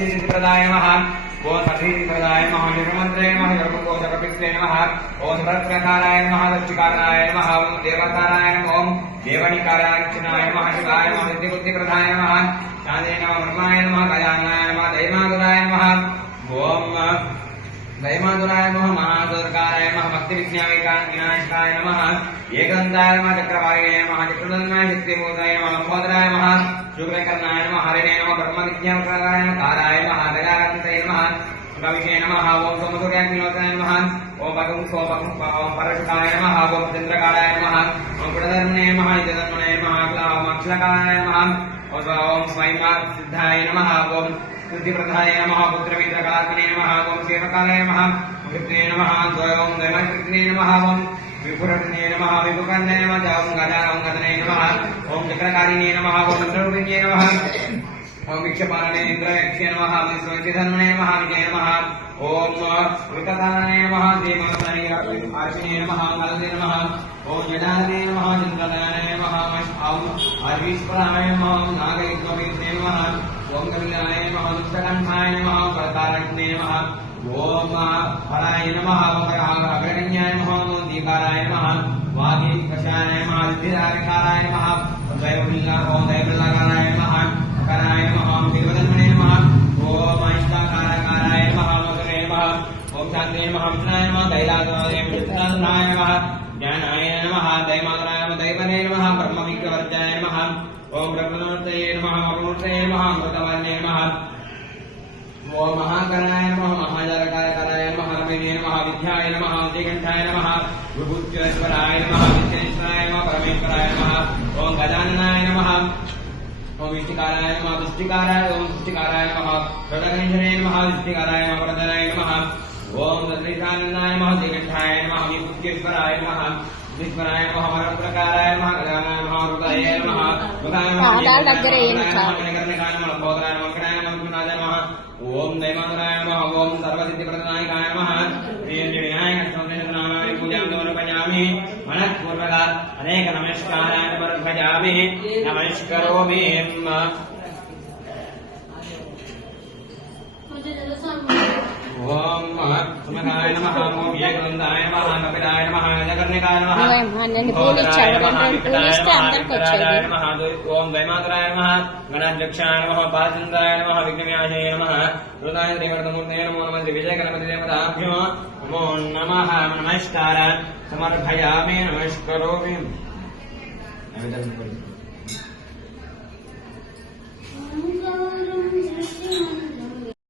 सत्यसिद्धिप्रदाय नमः ओम सतीप्रदाय नमः निर्मन्त्रे नमः कर्मकोशकपित्रे नमः ओम भरत्काराय नमः दक्षिकाराय नमः ओम देवकाराय नमः ओम देवनिकाराय नमः शिवाय नमः सिद्धिबुद्धिप्रदाय नमः शान्ते नमः ब्रह्माय नमः गजाननाय नमः दैमादुराय नमः ओम दैमादुराय नमः महादुर्गाय नमः भक्तिविज्ञाविनायकाय नमः एकदन्ताय नमः चक्रवाये नमः चक्रधन्नाय शक्तिभूताय नमः लम्बोदराय नमः शुक्रकर्णाय नमः हरिणे नमः ब्रह्मविज्ञानकाराय नमः काराय नमः गजाननाय नमः कविषे नमः ओम सोमसूर्याग्निहोत्राय नमः ओम परशुकाय नमः ओम चन्द्रकाराय नमः ओम गुणधर्मणे नमः जगन्मणे नमः अक्षलकाय नमः ओम स्वयं सिद्धाय नमः ओम सिद्धिप्रदाय नमः पुत्रमित्रकलात्मने नमः ओम सेवकाय नमः कृत्ने नमः ओम दैवकृत्ने नमः ओम विपुरत्ने नमः विपुकर्णे नमः ओम गजानने नमः ओम चक्रकारिणे नमः ओम इंद्ररूपिणे नमः ओम भिक्षपालने इंद्रयक्षे नमः विश्वसिद्धन्मने नमः विजय नमः ओम विकताने नमः देवार्चिने नमः नलदे नमः ओम यजाने नमः चन्द्रदाने नमः ओम अर्वीश्वराय नमः नागैश्वरीने नमः ओम कविलाय नमः दुष्टकण्ठाय नमः परतारण्ये नमः ओम हराय नमः अग्रगण्याय नमः दीकाराय नमः वागीकषाय नमः विद्याकाराय नमः ओम दैवल्लाकाराय नमः कराय नमः देवदन्मने नमः ओम अष्टाकाराय नमः मधुरे नमः ओम शान्ते नमः विष्णाय नमः दैलासाय नमः ज्ञानाय नमः दैमात्राय नमः दैवने नमः ब्रह्मविज्ञवर्जाय नमः ओम ब्रह्मणोत्तये नमः अमृतये नमः अमृतवर्णे नमः ओम महाकराय नमः महाजरकाराय नमः रमेणे नमः विद्याय नमः दिगंठाय नमः विभूत्यश्वराय नमः विद्येश्वराय नमः परमेश्वराय नमः ओम गजाननाय नमः ओम विष्टिकाराय नमः विष्टिकाराय ओम विष्टिकाराय नमः प्रदगणेशने नमः विष्टिकाराय नमः प्रदनाय नमः ओम दशरथानंदाय नमः दिगंठाय नमः विभूत्यश्वराय नमः विष्णुराय नमः वरप्रकाराय नमः गजाननाय नमः हृदये नमः मुखाय नमः लंबोदराय नमः कराय नमः गुणाय नमः ओम दैमादुराय नमः ओम सर्वसिद्धिप्रदायकाय नमः विनायकनामानि पूजां समर्पयामि मनःपूर्वकात् अनेक नमस्कारान् समर्पयामि नमस्करोमि ओम सुमनाय नमः ओम एकदन्ताय नमः कपिलाय नमः जगन्निकाय नमः ओम दैमादुराय नमः गणाध्यक्षाय नमः पाचन्द्राय नमः विघ्नविनाशाय नमः हृदय देवतमूर्तये नमो नमः विजय गणपति देवताभ्यो नमो नमः नमस्कारान् समर्पयामि नमस्करोमि।